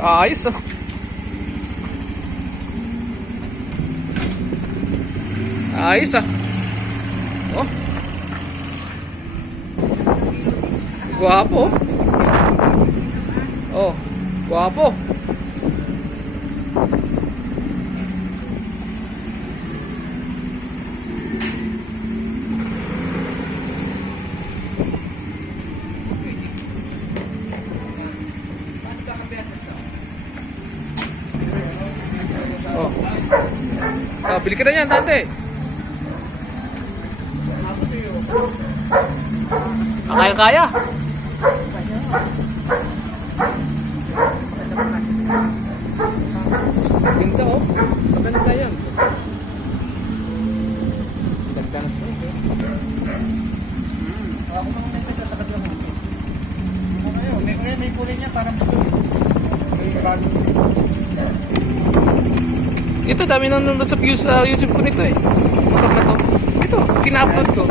Ayos ah. Ayos ah. Oh. Guwapo. Oh. Guwapo. Oh. Oh, bili ka na yan, tante. Kaya-kaya. Ganda oh. Maganda yan. Ganda na ito. Ako naman may nagkakatag lang ito. May kulay niya parang may bago. Ito, dami nang nanonood sa views sa YouTube ko nito eh. Motor na to. Ito, kina-upload ko.